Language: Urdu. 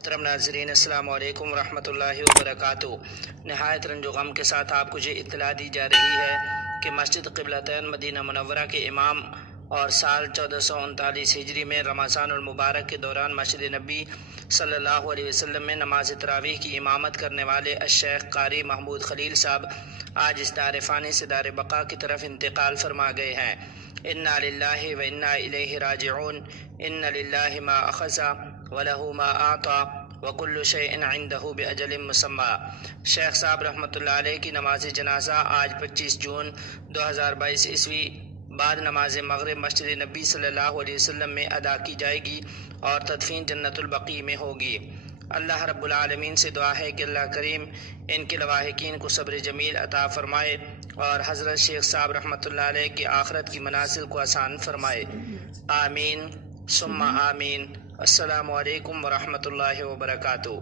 محترم ناظرین، السلام علیکم ورحمۃ اللہ وبرکاتہ۔ نہایت رنج و غم کے ساتھ آپ کو یہ اطلاع دی جا رہی ہے کہ مسجد قبلتین مدینہ منورہ کے امام اور سال 1439 ہجری میں رمضان المبارک کے دوران مسجد نبی صلی اللہ علیہ وسلم میں نماز تراویح کی امامت کرنے والے الشیخ قاری محمود خلیل صاحب آج اس دار فانی سے دار بقا کی طرف انتقال فرما گئے ہیں۔ انا للہ و انا الیہ راجعون۔ ان للہ ما اخذ وَلَهُ مَا أَعْطَى وَكُلُّ شَيْءٍ عِنْدَهُ بِأَجَلٍ مُّسَمًّى۔ شیخ صاحب رحمۃ اللہ علیہ کی نماز جنازہ آج 25 جون 2022 عیسوی بعد نماز مغرب مسجد نبی صلی اللہ علیہ وسلم میں ادا کی جائے گی اور تدفین جنت البقیع میں ہوگی۔ اللہ رب العالمین سے دعا ہے کہ اللہ کریم ان کے لواحقین کو صبر جمیل عطا فرمائے اور حضرت شیخ صاحب رحمۃ اللہ علیہ کی آخرت کی منازل کو آسان فرمائے۔ آمین ثم آمین۔ السلام علیکم ورحمۃ اللہ وبرکاتہ۔